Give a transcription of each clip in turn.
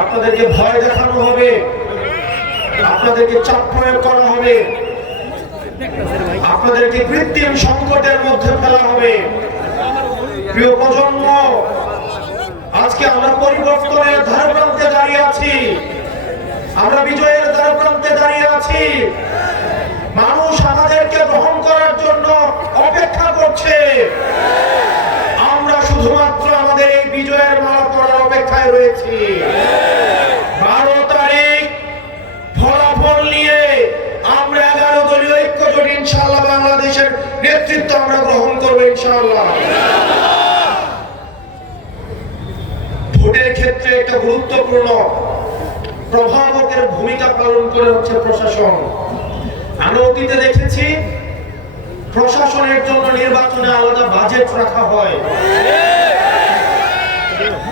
আপনাদেরকে ভয় দেখানো হবে। আপনাদেরকে চাপ প্রয়োগ করা হবে। আপনাদেরকে কৃত্রিম সংকটের মধ্যে ফেলা হবে। প্রিয় প্রজন্ম, আজকে আমরা পরিবর্তনের ধারপ্রান্তে দাঁড়িয়ে আছি। আমরা বিজয়ের ধারপ্রান্তে দাঁড়িয়ে আছি। মানুষ আমাদেরকে গ্রহণ করার জন্য অপেক্ষা করছে। আমরা শুধুমাত্র আমাদের এই বিজয়ের মালা পড়ার অপেক্ষায় রয়েছি। নেতৃত্ব আমরা গ্রহণ করব ইনশাআল্লাহ। ভোটের ক্ষেত্রে একটা গুরুত্বপূর্ণ প্রভাবকের ভূমিকা পালন করে হচ্ছে প্রশাসন। আমরা অতীতে দেখেছি, প্রশাসনের জন্য নির্বাচনে আলাদা বাজেট রাখা হয়।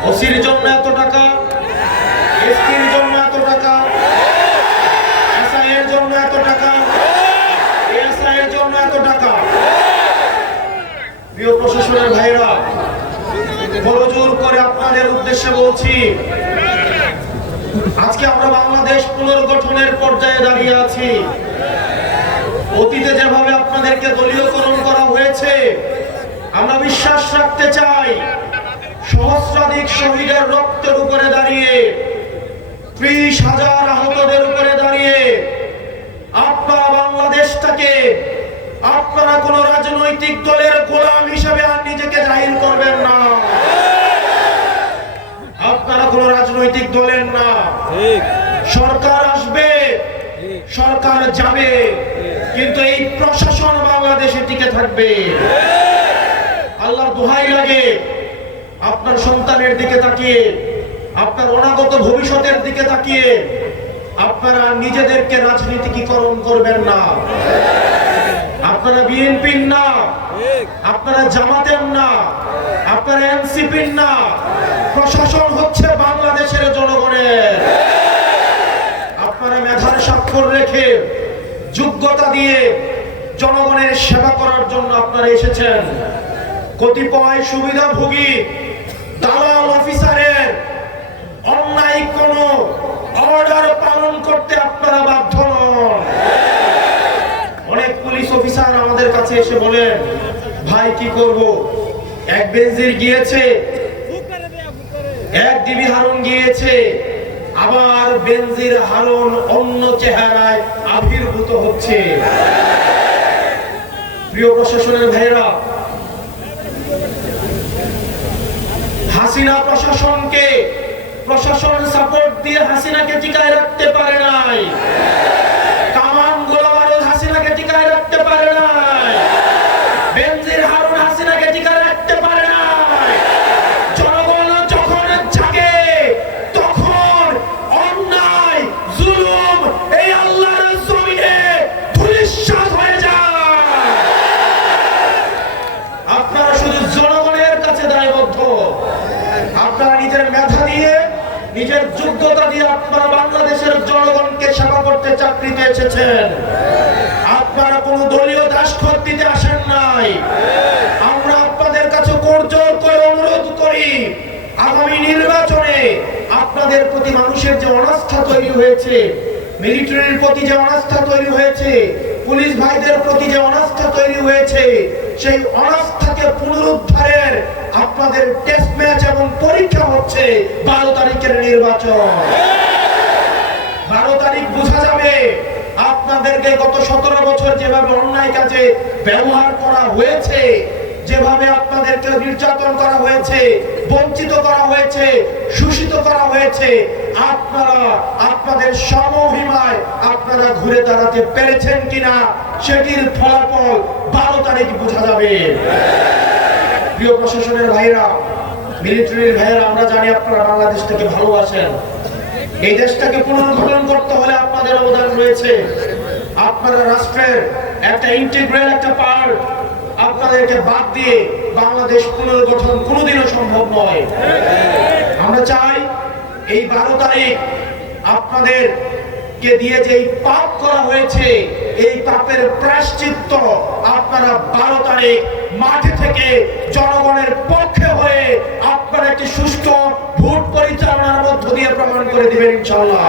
ওসির জন্য এত টাকা, এসপির জন্য এত টাকা এসআই এর জন্য এত টাকা এসআই এর জন্য এত টাকা প্রিয় প্রশাসনের ভাইরা বড় জোর করে আপনাদের উদ্দেশ্যে বলছি, আজকে আমরা বাংলাদেশ পুনর্গঠনের পর্যায়ে দাঁড়িয়ে আছি। অতীতে যেভাবে আপনাদেরকে দলীয়করণ করা হয়েছে, আমরা বিশ্বাস রাখতে চাই, সহস্রাধিক শহীদের রক্তের উপরে দাঁড়িয়ে, ত্রিশ হাজার আহতদের উপরে দাঁড়িয়ে আপনারা বাংলাদেশটাকে আপনারা কোন রাজনৈতিক দলের গোলাম হিসেবে আর নিজেকে জাহির করবেন না। আপনারা কোন রাজনৈতিক দলের না। সরকার আসবে সরকার যাবে কিন্তু এই প্রশাসন বাংলাদেশে টিকে থাকবে। আল্লাহর দোহাই লাগে আপনার সন্তানের দিকে তাকিয়ে আপনার অনাগত ভবিষ্যতের দিকে তাকিয়ে আপনারা নিজেদেরকে রাজনীতিকীকরণ করবেন না। আপনারা বিএনপির না, আপনারা জামাতের না, আপনারা এনসিপির না, প্রশাসন হচ্ছে বাংলাদেশের জনগণের। আপনারা মেধার স্বাক্ষর রেখে যোগ্যতা দিয়ে জনগণের সেবা করার জন্য আপনারা এসেছেন। কতিপয় সুবিধাভোগী দালাল অফিসারের অন্যায় কোন অর্ডার পালন করতে আপনারা বাধ্য নন অনেক পুলিশ অফিসার আমাদের কাছে এসে বলেন ভাই, কি করব? এক বেঞ্জির গিয়েছে, এক ডিবি হারুন গিয়েছে, আবার বেনজির হারুন অন্য চেহারায় আবির্ভূত হচ্ছে। প্রিয় প্রশাসনের ভাইয়েরা, হাসিনা প্রশাসনকে, প্রশাসন সাপোর্ট দিয়ে হাসিনাকে টিকায় রাখতে পারে নাই কামান গোলাবারুদ হাসিনাকে টিকায় রাখতে পারে নাই বেনজির হারুন হাসিনাকে টিকায় রাখতে পারে নাই জনগণ যখন জাগে তখন অন্যায় জুলুম এই আল্লাহর জমিনে ধূলিসাৎ হয়ে যায় আপনারা শুধু জনগণের কাছে দায়বদ্ধ আপনারা নিজের মেধা দিয়ে নিজের যোগ্যতা দিয়ে আপনারা বাংলাদেশের জনগণকে সেবা করতে চাকরিতে এসেছেন আপনারা কোনো দলীয় দাসখত দিতে আসেন নাই। আমরা আপনাদের কাছে করজোর করে অনুরোধ করি, আগামী নির্বাচনে আপনাদের প্রতি মানুষের যে অনাস্থা তৈরি হয়েছে, মিলিটারির প্রতি যে অনাস্থা তৈরি হয়েছে, পুলিশ ভাইদের প্রতি যে অনাস্থা তৈরি হয়েছে সেই অনাস্থাকে পুনরুদ্ধারের আপনাদের টেস্ট ম্যাচ এবং পরীক্ষা হচ্ছে বারো তারিখের নির্বাচন। বারো তারিখ বোঝা যাবে আপনাদেরকে গত সতেরো বছর যেভাবে অন্যায় কাজে ব্যবহার করা হয়েছে, যেভাবে আপনাদেরকে নির্যাতন করা হয়েছে, বঞ্চিত করা হয়েছে, শোষিত করা হয়েছে, আপনারা আপনাদের সমহিমায় আপনারা ঘুরে দাঁড়াতে পেরেছেন কিনা, সেটির ফলাফল তারিখ বোঝা যাবে। প্রিয় প্রশাসনের ভাইরা মিলিটারির ভাইয়েরা, আমরা জানি আপনারা বাংলাদেশটাকে ভালোবাসেন। এই দেশটাকে পুনর্গঠন করতে হলে আপনাদের অবদান রয়েছে। আপনারা রাষ্ট্রের একটা ইন্টিগ্রাল, একটা পার্ট আপনাদেরকে বাদ দিয়ে বাংলাদেশ পুনর্গঠন কোনোদিনও সম্ভব নয়। আমরা চাই এই বারো তারিখ আপনাদের কে দিয়ে যে পাপ করা হয়েছে, এই পাপের প্রায়শ্চিত্ত আপনারা বারো তারিখ মাঠে থেকে জনগণের পক্ষে হয়ে আপনারা একটি সুষ্ঠু ভোট পরিচালনার মধ্য দিয়ে প্রমাণ করে দিবেন ইনশাল্লাহ